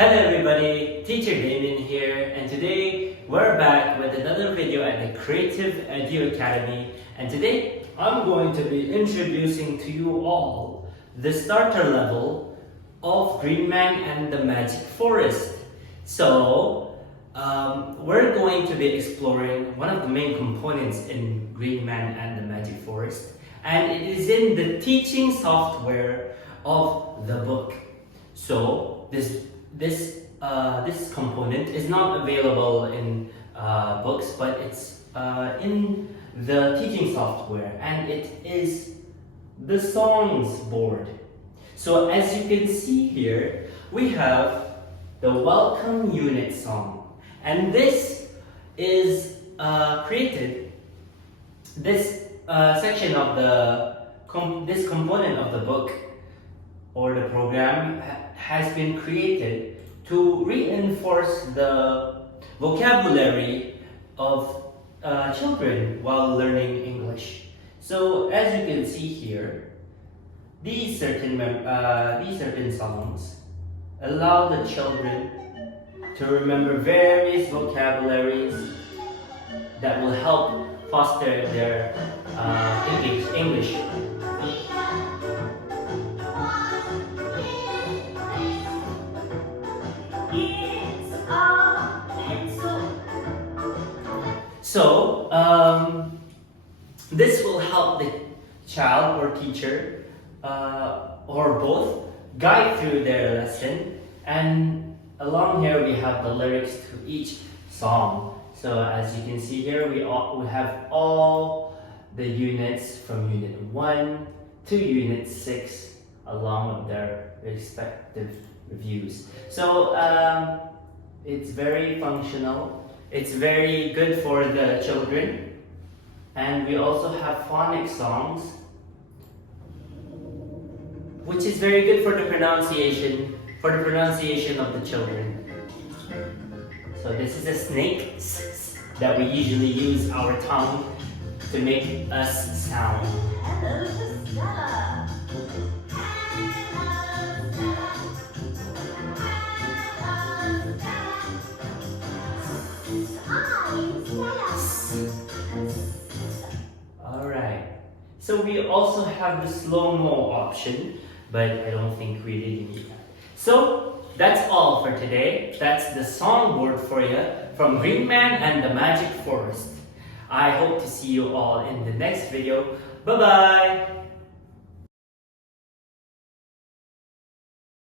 Hello everybody, Teacher Damien here, and today we're back with another video at the Creative Edu Academy, and today I'm going to be introducing to you all the starter level of Green Man and the Magic Forest. So, we're going to be exploring one of the main components in Green Man and the Magic Forest, and it is in the teaching software of the book. So, this component is not available in books, but it's in the teaching software, and it is the songs board. So as you can see here, we have the welcome unit song, and this is created. This section of this component of the book or the program has been created to reinforce the vocabulary of children while learning English. So as you can see here, these certain songs allow the children to remember various vocabularies that will help foster their English. So, this will help the child or teacher or both guide through their lesson, and along here we have the lyrics to each song. So as you can see here, we have all the units from Unit 1 to Unit 6 along with their respective reviews. So it's very functional. It's very good for the children, and we also have phonic songs, which is very good for the pronunciation of the children. So this is a snake that we usually use our tongue to make us sound. Hello to Stella. Alright, so we also have the slow-mo option, but I don't think we really need that. So that's all for today. That's the songboard for you from Green Man and the Magic Forest. I hope to see you all in the next video. Bye-bye!